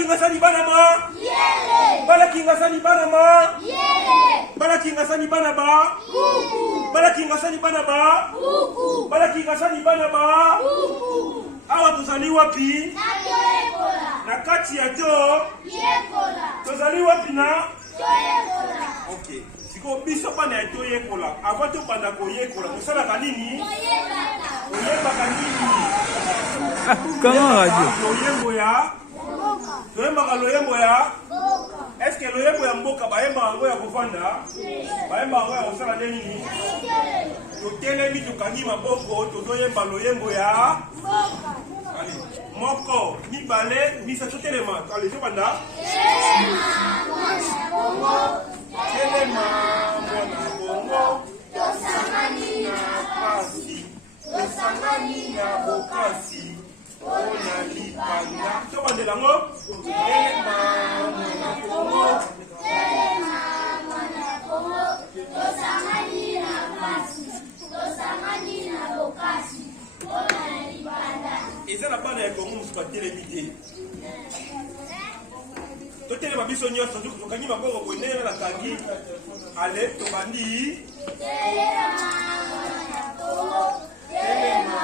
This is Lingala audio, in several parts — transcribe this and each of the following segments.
kinga sani bana ma. Yele. Bala kinga sani bana ma. Yele. Bala kinga sani bana ba. Kuku. Bala kinga sani bana ba. Kuku. Bala kinga sani bana ba. Kuku. Awa tuzali wapi? Na Toyekola. Na kati ya Toyekola. Tuzali wapi na? Toyekola. Okay. Siko biso bana ya Toyekola. Avant to banda koyekola, musala kanini? Oyeba kanini? Comment radio? Loyembo ya? Loyemba loyembo ya? Est-ce que loyembo ya mboka baemba yango ya kofanda? Baemba yango ya kosala nini? Totelemi tokangi maboko tozoyemba loyembo ya mboka. Moko, mibale, misato telema. Allez, je banda. Telema mwana bongo. Tosangani na pasi. Tosangani na bokasi. Ona lipanda. To bandela ngo. Telema mwana bongo. Telema mwana bongo. Tosangani na pasi. Tosangani na bokasi. Ona lipanda. Eza na bana ya Kongo musuka telemite. To telema biso nyonso tokangi maboko konera na tangi. Ale to bandi. Telema mwana bongo. Telema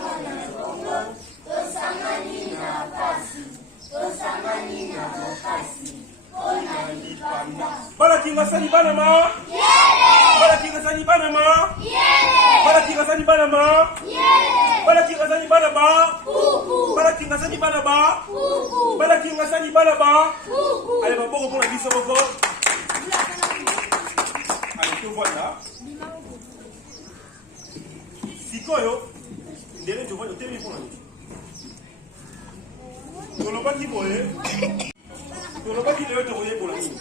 mwana bongo. Tosangani na pasi. Tosangani na bokasi. Ona lipanda. Bala kinga sani bana ma. Yele. Bala kinga sani bana ma. Yele. Bala kinga sani bana ma. Yele. Bala kinga sani bana ba. Kuku. Bala kinga sani bana ba. Kuku. Bala kinga sani bana ba. Kuku. Allez, maboko pour la biso boko. Allez, tu vois là. Sikoyo. Ndele tu vois le téléphone pour la nuit. Toloba ki boye. Toloba ki leo to boye pour la nuit.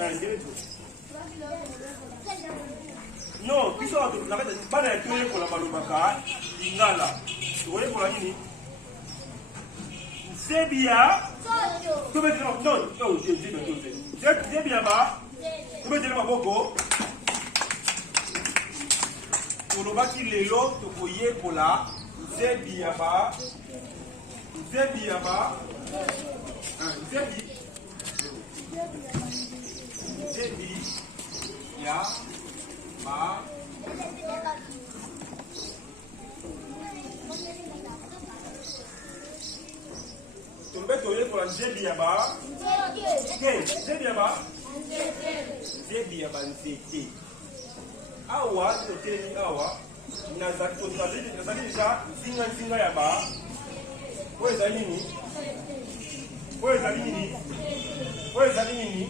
Allez, ndele tu. Non, biso la kata bana ya toye pour la balobaka ingala. Toye pour la nini? Sebia. Tu veux dire non, oh, c'est bien ba. Tu veux dire maboko. Tolobaki lelo to boye pour la Sebia ba. Sebia ba. Sebi ya ba. Tolobaki toye pour la Sebia ba. Sebia ba. Sebia ba nzete. Awa toteli awa nazali deja zinga ya ba. Oyo ezali nini? Oyo ezali nini? Oyo ezali nini?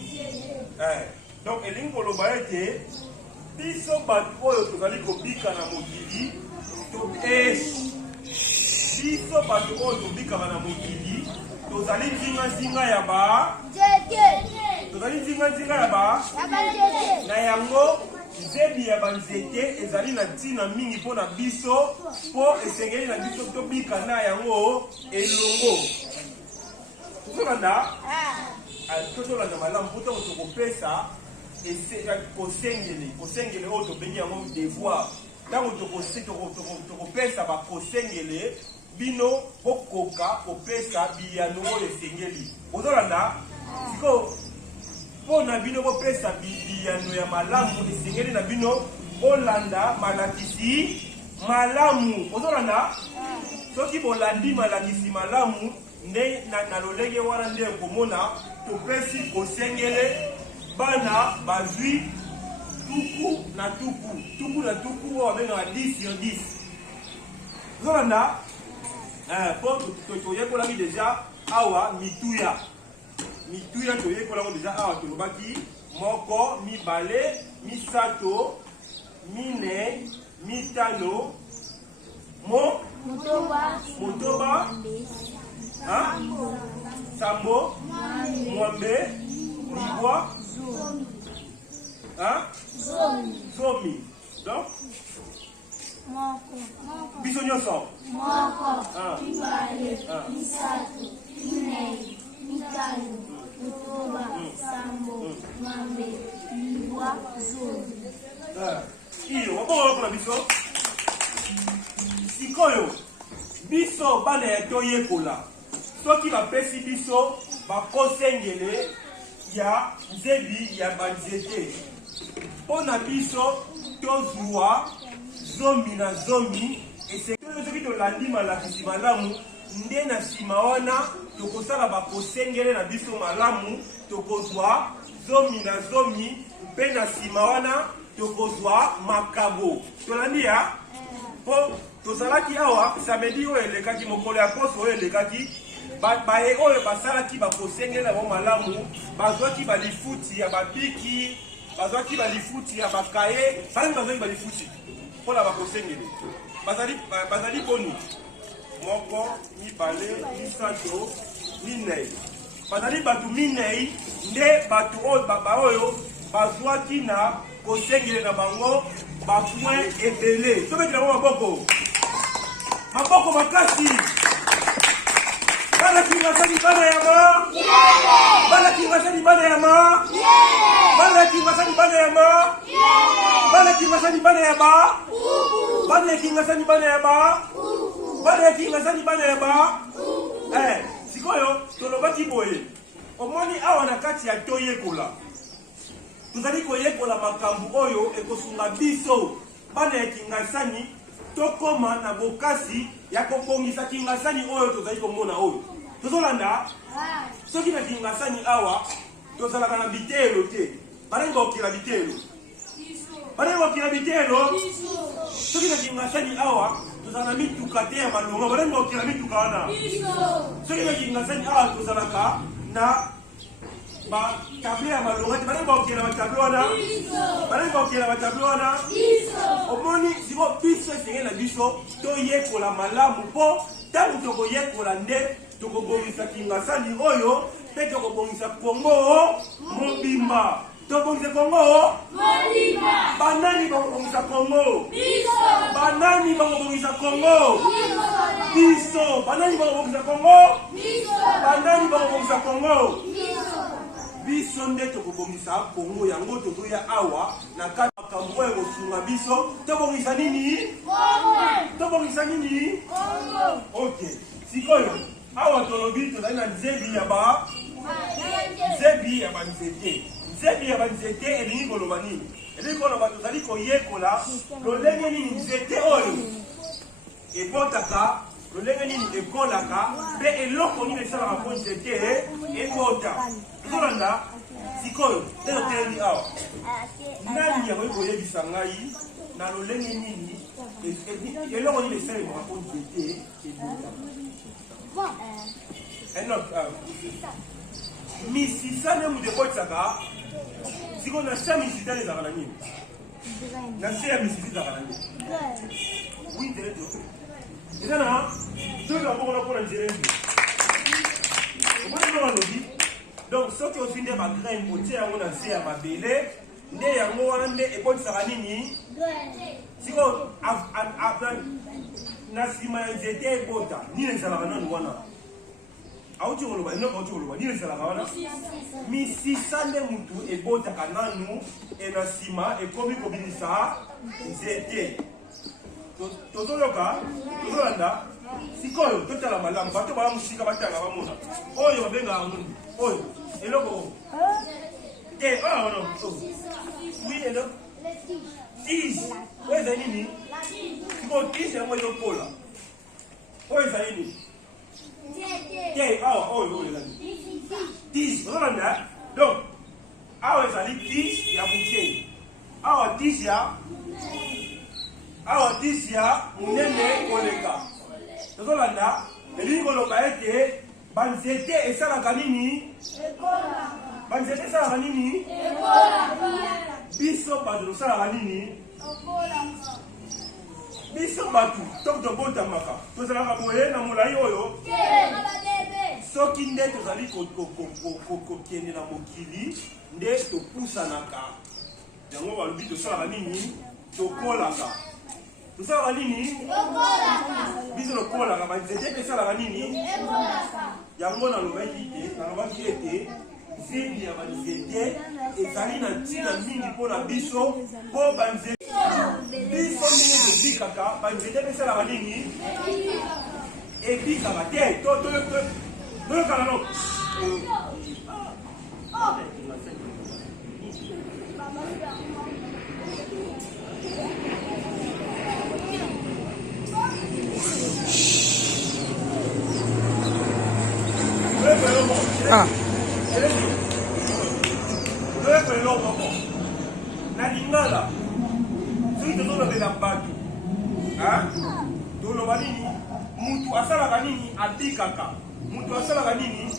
Donc elingi koloba ete biso bato oyo tozali kobika na mokili biso bato oyo tobikaka na mokili tozali zinga ya ba. Tozali zinga ya ba. Na yango nzebi ya banzete ezali na ntina mingi mpo na biso mpo esengeli na biso tobika na yango elongo. Tozolanda tozolanda malamu mpo ntango tokopesa kosengele oyo tobengi yango devoir. Ntango tokopesa bakosengele bino bokoka kopesa biyano oyo esengeli. Ozolanda siko mpo na bino bopesa biyano ya malamu esengeli na bino bolanda malakisi malamu. Ozolanda soki bolandi malakisi malamu nde na lolenge wana nde komona topesi kosengele bana bazwi tuku na tuku oyo babengaka 10 sur 10. Ozolanda mpo toyekolaki deja awa mituya toyekolango deja awa tolobaki moko, mibale, misato, mine, mitano, motoba, sambo, mwambe, libwa, zomi. Donc biso nyonso moko, mibale, misato, mine, mitano, motoba, sambo, mwambe, libwa, zomi. Iyo, wako na biso? Sikoyo, biso bana ya toyekola. soki bapesi biso bakosengele ya nzebi ya banzete mpona biso tozwa zomi na zomi soki tolandi malakisi malamu nde na nsima wana tokosala bakosengele na biso malamu tokozwa zomi na zomi mpe na nsima wana tokozwa makabo tolandi ya mpo tozalaki awa samedi oyo elekaki mokolo ya poso oyo elekaki baye oyo basalaki bakosengela bo malamu bazwaki balifuti ya babiki bazwaki balifuti ya bakaye balangi bazwaki balifuti mpona bakosengele bazali boni moko mibale misato minei bazali bato minei nde bato oyo bazwaki na kosengele na bango bapoin ebele tobetela bango maboko makasi balaki basali bana ya ma balaki basali bana ya ma balaki basali bana ya ma balaki basali bana ya ba balaki basali bana ya ba balaki basali bana ya ba sikoyo tolobaki boye omoni awa na kati ya toyekola tozali koyekola makambo oyo ekosunga biso bana ya kingasani tokoma na bokasi ya kobongisa kingasani oyo tozali komona oyo tozolanda soki na kingasani awa tozalaka na bitelo te balengi bakokila bitelo balengi bakokila bitelo soki na kingasani awa tozala na mituka te ya malonga balengi bakokila mituka wana soki na kingasani awa tozalaka na batable ya malonga te balengi bakokila batable wana balengi bakokila batable wana omoni siko biso esengeli na biso toyekola malamu mpo ntango tokoyekola nde tokobongisa kingasani oyo mpe tokobongisa kongo mobimba tokobongisa kongo mobimba banani bakobongisa kongo banani bakobongisa kongo biso banani bakobongisa kongo banani bakobongisa kongo biso nde tokobongisa kongo yango tozoya awa na kati makambo oyo ekosunga biso tobongisa nini tobongisa nini ok sikoyo awa tolobi tozali na nzebi ya banzete nzebi ya banzete elingi koloba nini elingi koloba tozali koyekola lolenge nini nzete oyo ebotaka lolenge nini ekolaka mpe eloko nini esalaka mpo nzete ebota tozolanda sikoyo nde totelemi awa nani yakoki koyebisa ngai na lolenge nini eloko nini esalemaka mpo nzete ebota misisane mutu ekotisaka siko na se ya misisane ezalaka na nini na se ya misisi ezalaka na nini wi nzele to eza na soki bakokona mpona nzele nzu omoni ngo balobi donc soki ozwi nde bagraine otie yango na se ya mabele nde yango wana nde ekotisaka nini siko na nsima ya nzete ebota nini ezalaka nanu wana auti koloba eloko auti koloba nini ezalaka wana misisa nde mutu ebotaka nanu e na nsima ekomi kobimisa nzete tozoloka tozolanda sikoyo totala malamu bato bala mosika batanga bamona oyo babengaka mundu oyo eloko oyo wana wi elo tis oyo ezali nini sikoyo tis yango ezokola oyo ezali nini awa oyo ezali tis ozolanda donc awa ezali tis ya moke awa tis ya monene koleka tozolanda elingi koloba ete banzete esalaka nini banzete esalaka nini biso bato tosalaka nini biso bato toki tobotamaka tozalaka boye na molai oyo soki nde tozali kokende na mokili nde topusanaka yango balobi tosalaka nini tokolaka tosalaka nini biso tokolaka banzete mpe esalaka nini yango nalobaki ete nzembi ya banzete ezali na ntina mingi mpona biso mpo banzete biso ndenge tobikaka banzete mpe esalaka nini ebikaka te Ah. Na lingala soki tozolobela bato toloba nini mutu asalaka nini abikaka mutu asalaka nini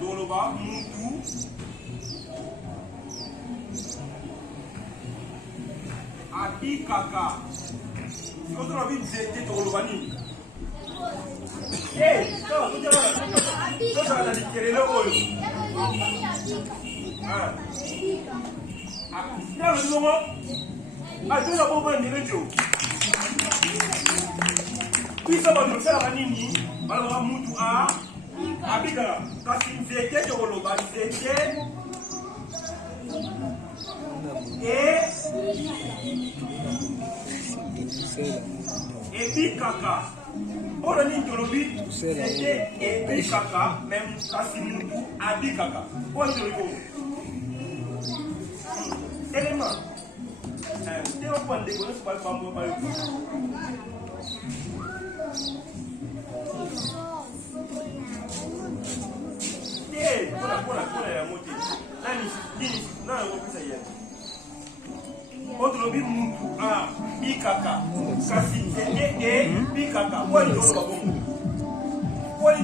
toloba mutu abikaka sikotonabi nzete toloba nini tozala na likelelo oyo nalo longo atoza bomona ndirejo biso bato tosalaka nini balobaka mutu abikaka kasi nzete tokoloba nzete ebikaka mpona nini tolobi nzete ebikaka meme kasi mutu abikaka oyo tolobi élément te opande ko nesu bali pambo bali kona ya mote nani ko pesa ya otro bi mutu bikaka kasi bikaka wali do ba bongo wali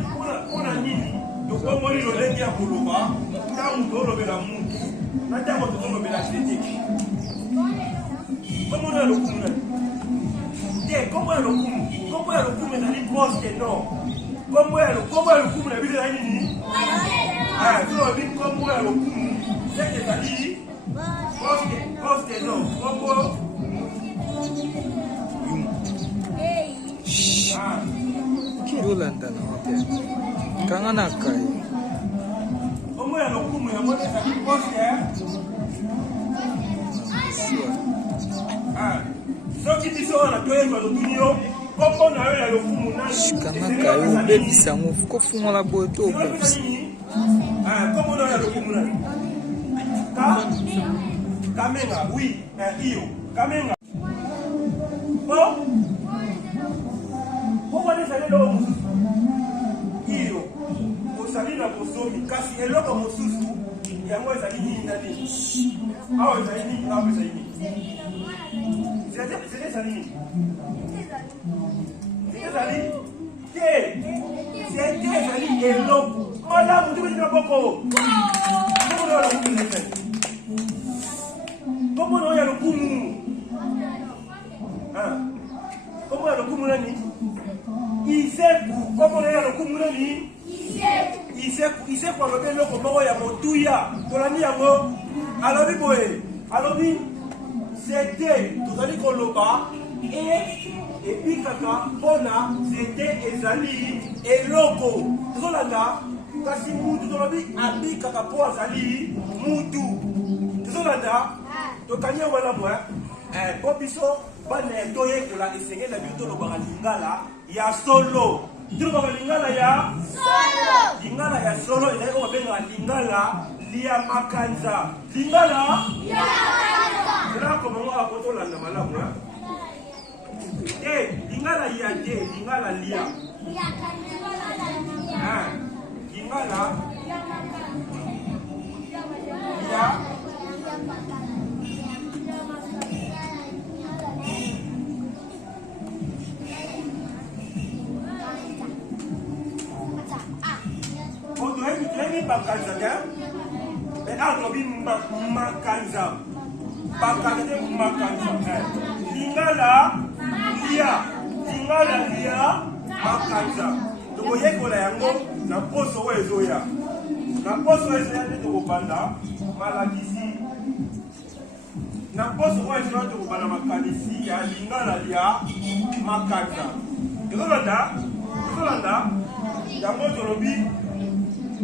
kuna nini do ko mori lo lengi ya koloba tangu do lo bela mutu na tango do lo bela critique como na lokumu como ya lokumu na li poste no como ya lokumu na bile nini so bi como ya lokumu c'est que ça dit poste no como Kirulanda na hotel kangana kai como ya lokumu ya mode ça dit poste soki biso wana toyeba lotunio kombo na yo ya lokumu kanaka yo obebisa ngo kofungola boye to obebisa kombo na yo ya lokumu nani kamenga oui iyo kamenga wana ezali eloko mosusu iyo ozali na bozomi kasi eloko mosusu yango ezali nini na nini awa ezali nini awa ezali nini c'était ça nini c'était ça nini c'était ça nini eloko malamu tukijina boko komo na ya lokumu komo ya lokumu nani iseku komo na ya lokumu nani iseku alobi eloko moko ya motuya tolandi yango alobi boye alobi c'était tozali koloba ebikaka mpona c'était ezali eloko tozolanda kasi mutu tolobi abikaka mpo azali mutu tozolanda tokani yango elamu mpo biso bana toyekola esengeli na biso tolobaka lingala ya solo tolobaka lingala ya solo ezali ko babengaka lingala lia makanza lingala komongo akotolanda malamu lingala ya te lingala lia lingala lia toyebi bakanza te atobi makanza bakanza te makanza lingala lia makanza tokoyekola yango na poso oyo ezoya nde tokobanda malakisi na poso oyo ezoya tokobanda makanisi ya lingala lia makanza tozolanda yango tolobi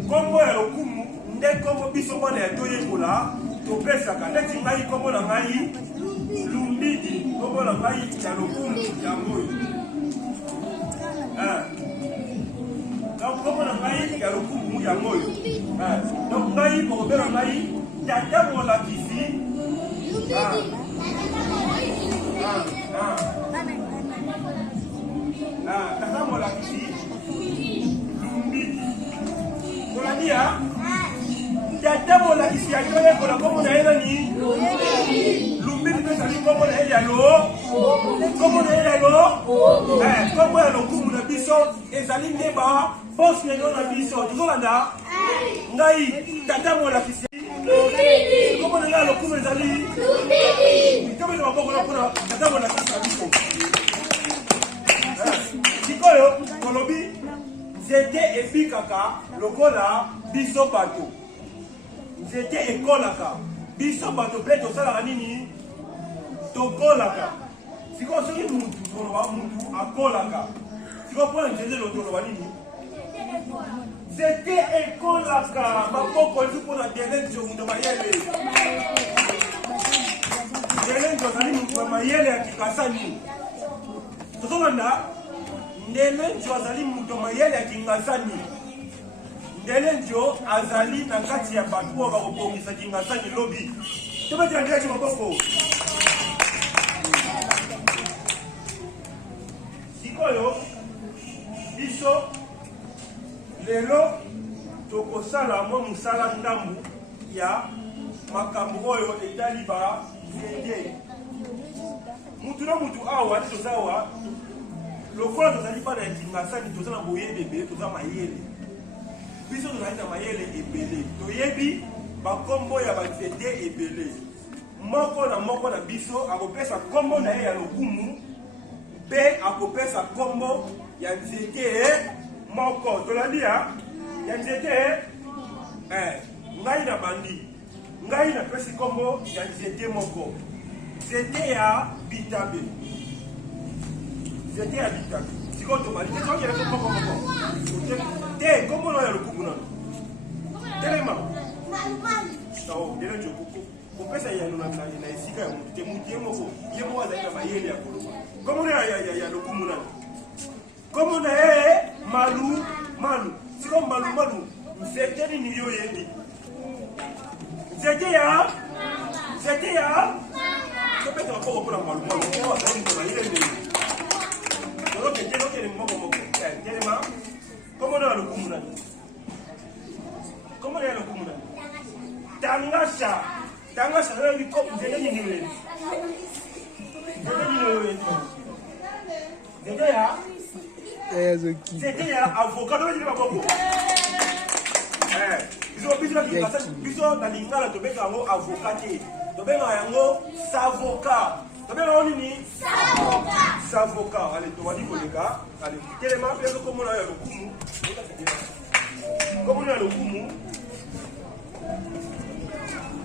kombo ya lokumu nde kombo biso wana ya toyekola topesaka neti ngai kombo na ngai lumbidi kombo na ngai ya lokumu yango oyo kombo na ngai ngai ya lokumu ya moyo. Donc ngai mokobela ngai tata molakisi. Tata molakisi lumbidi. Tolania tata molakisi ya yoye kola komo na yela ni lumbidi pesa ni komo na yela lo komo na yela lo komo ya lokumu na biso ezali ndeba boss neno na biso tozolanda ngai tata molakisi komo na lokumu ezali lumbidi komo na maboko na kuna tata molakisi na biso sikoyo kolobi nzete ebikaka lokola biso bato nzete ekolaka biso bato mpe tosalaka nini tokolaka sikoyo soki mutu toloba mutu akolaka sikoyo mpona nzete toloba nini nzete ekolaka maboko ezi mpona delenjo mutu mayele delenjo azali mutu mayele ya kikasani tozolanda ndelenjo azali mutu mayele ya kingasani ndelenjo azali na kati ya bato oyo bakobongisa kingasani lobi tobetela ndelaki maboko sikoyo biso lelo tokosala mwa mosala ndambu ya makambo oyo etali bazende mutu na mutu awa ti toza awa lokola tozali bana ya kingasani toza na boyebe ebele toza mayele biso tozali na mayele ebele toyebi bakombo ya banzete ebele moko na moko na biso akopesa kombo na ye ya lokumu mpe akopesa kombo ya nzete moko tolandi ya nzete ngai na bandi ngai napesi kombo ya nzete moko nzete ya bitabe nzete ya bitabe sikoyo tobali te tokende tokoko te kombo na ya lokumu nano telema ndelenjo kopesa yano na esika ya mutu te mutu ye moko azali na mayele ya koloba kombo na ya lokumu nano kombo na ye malu sikoyo malu nzete nini yo yebi nzete ya topesa maboko mpona malu o azali mutu mayele ndenge lokende moko telema kombo na ya lokumu nano kombo na ya lokumu nano tangasha leo liko nzete nini wewe nzete ya avocat do ndima boko biso na lingala tobenga yango avocat te tobenga yango savocat tobenga yango nini savocat ale towadi koleka ale telema mpe kombo na ya lokumu kombo na ya lokumu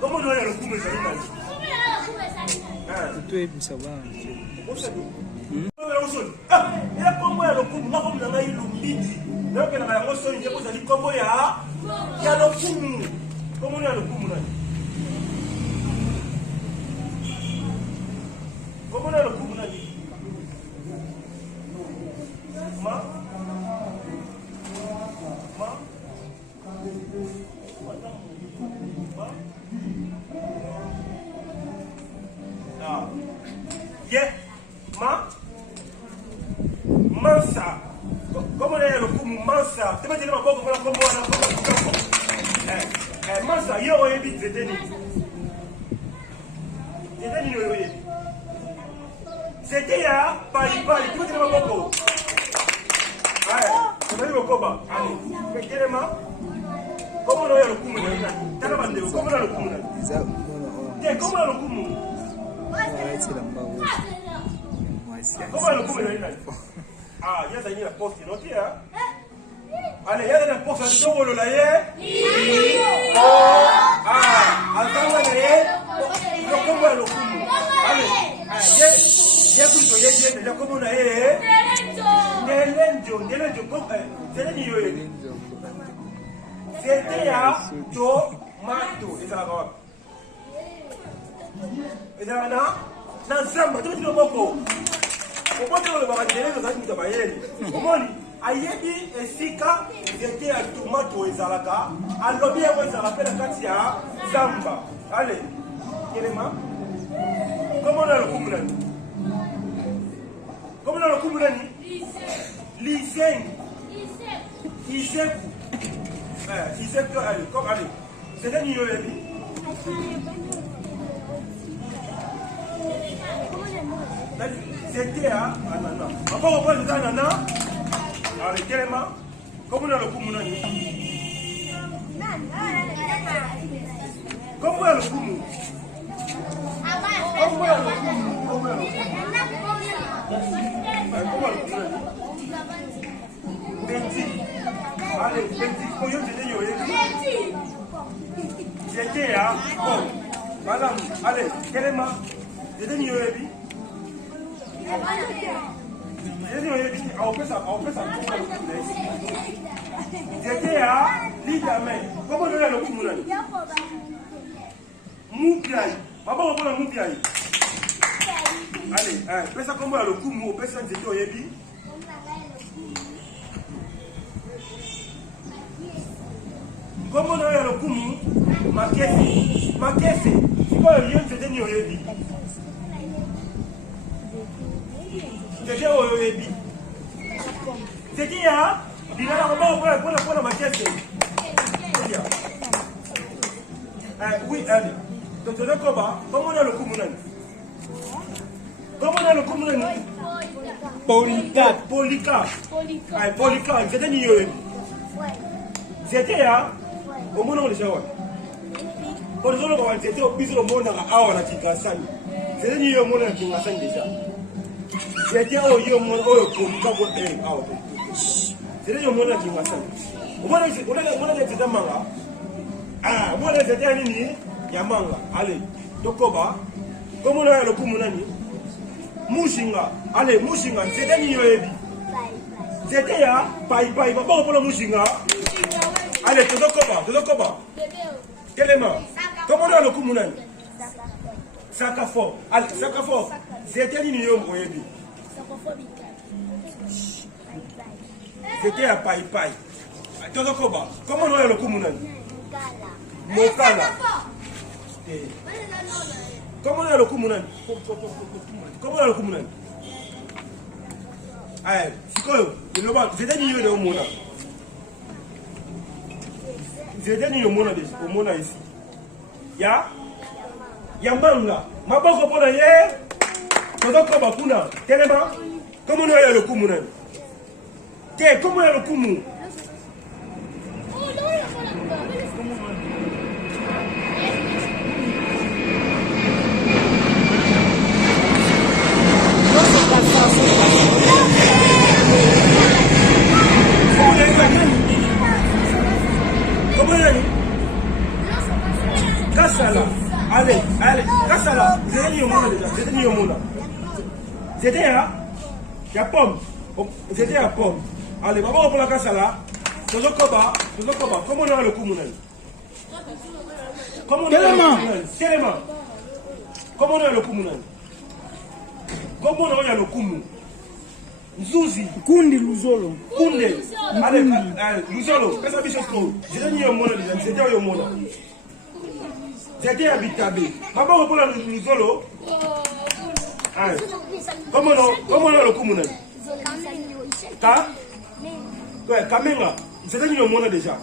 kombo na ya lokumu ezali nani toyebisa bana ela kombo ya lokumu nga kombo na ngai lumbidi nayokelaka yango soni nde kozali kombo ya lokumu kombo na ya lokumu nani kombo na ya lokumu nani mansa kombo na ya lokumu mansa tebetele maboko mpona kombo wana mansa yo oyebi nzete nini oyo oyebi nzete ya palipali tebetele maboko tozali kokoba telema kombo na ya lokumu tala bandeko kombo na ya lokumu te kombo na lokumu kombo na lokumu yazali na poste no te ale yazali na poste atokolola ye azanga na ye kombo ya lokumu ale ye kuliso ye deja kombo na ye ndelenjo zele ni yoye zete ya tomato ezalaka wapi ezalaka na zamba tobetino moko obotelo lobaka ndelelo ezali mutu abayeli omoni ayebi esika nzete ya tomato ezalaka alobi yango ezalaka na kati ya zamba. Ale kelema comment on a le kumulani comment on a le kumulani Liseng Iseku Iseku. Allez comme allez c'est un niveau yebi c'était à anana encore on parle d'anana. Allez kelema comment on a le kumulani comment on a le kumulani allez, c'était à bon, madame, allez, quel est ma? C'était une yoébi. On fait ça. C'était à l'Idamé. Comment on a le coup, Moulani? Moupiaï. Papa, on prend Moupiaï. Allez, fais ça comme le coup, on fait ça, c'était au Yébi. Comment on a le coup, Makesi, c'est quoi le lien, c'était au Yébi? C'était au Yébi. C'était à il a la pour la Makesi. Oui, allez. Donc, comment on a le coup, Moulani? Comment on a le coup, Moulani? Polycarpe. C'était une yoébi. C'était à au monde de Jawa. Pour les autres, c'était au piso au monde à Awa Tikasani. C'était une yoébi au Tikasani déjà. C'était au yoébi au Polycarpe. C'était au monde à Tikasani. Au monde de Titamanga. Ah, moi, c'était un nini, Yamanga. Allez, Tokoba. Comment on a le coup, Moulani? Mushinga, allez, Mushinga, c'était une yoébi. C'était à Pai, papa, on prend le Mushinga. Allez, Todokoba. Quel est ma? Comment on a le coup, Moulani? Sakafo. Allez, Sakafo. C'était une yoébi. C'était à Pai. Todokoba. Comment on a le coup, Moulani? Mokala. Comment on a le coup, Moulani? Comment on a le coup, Moulani? Allez, c'est quoi? C'était une yoébi au monde. C'était une yoébi au monde ici. Yamanga. Maboko pour la yé. Todokoba kuna. Telema. Comment on a le coup, Moulani? Comment on a le coup, Moulani? Kassala. Allez, Kassala. C'était une yoébi. C'était à pomme. C'était à pomme. Allez, maman, on prend la Kassala. Todokoba. Comment on a le coup, Moulani? Comment on a le coup, Moulani? Comment on a le coup? Nzuzi. Kundi Luzolo. Allez, Luzolo. Qu'est-ce que c'est que c'était une yoébi. C'était au yoébi. C'était à Bitabé. Maman, on prend la Luzolo. Comment on a le coup, Moulani? Kamenga. C'était une yoébi déjà.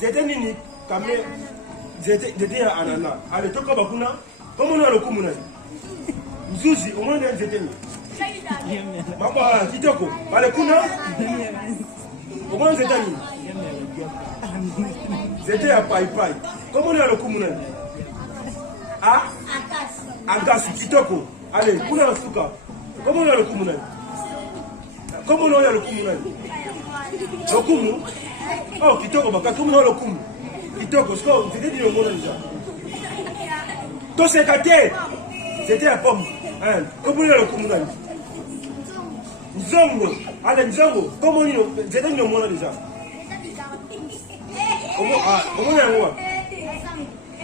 C'était nini Kamenga. C'était à Anana. Allez, Tokoba kuna. Comment on a le coup, Moulani? Nzuzi, au moins c'était ni. Maman, Kitoko. Allez, kuna. Au moins c'était ni. C'était à Pai. Comment on a le coup, Moulani? Agas, Kitoko. Allez, kuna la souka. Comment on a le coup, Moulani? Comment on a le coup, Moulani? Le coup, oh, Kitoko, comment on a le coup? Kitoko, c'était du yoébi déjà. Tout c'est gâté. C'était à pomme. Comment on a le coup, Moulani? Nzongo. Allez, Nzongo. Comment on a c'était du yoébi déjà. Comment on a quoi?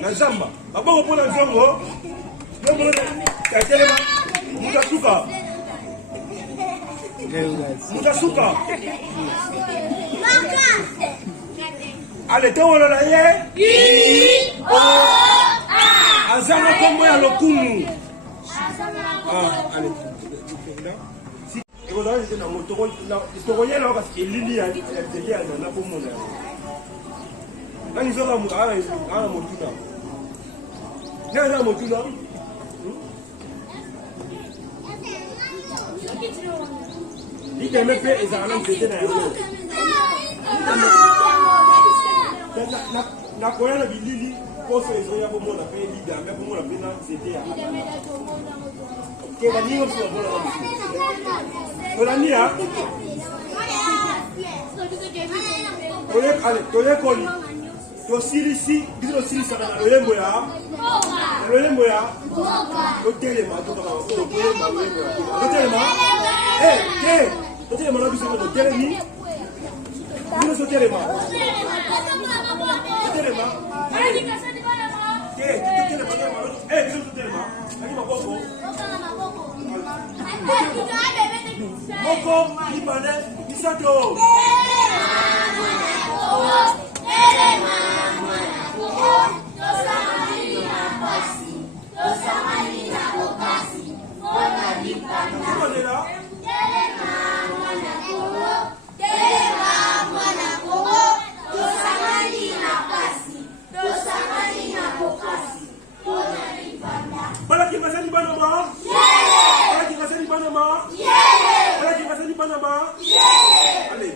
La Zamba. Papa, on prend la Nzongo. Mutasuka. Allez, tewolola ye. Azana kombo ya lokumu. Allez. Et vous avez dit dans mon tour, il y a parce qu'il lit à la pomme. Ils ont un motu là. Il y a un motu là. Il y a un peu et ça a l'air de na koya na bilili poso ezoya bomo na pe liga me bomo na pena c'était à ke ba ningo so bola bola nia tole koli to sirisi biro sirisa na loyembo ya to telema to ba to telema to telema to telema na biso to telemi biro so telema Moko, Libane, Misato. Allez,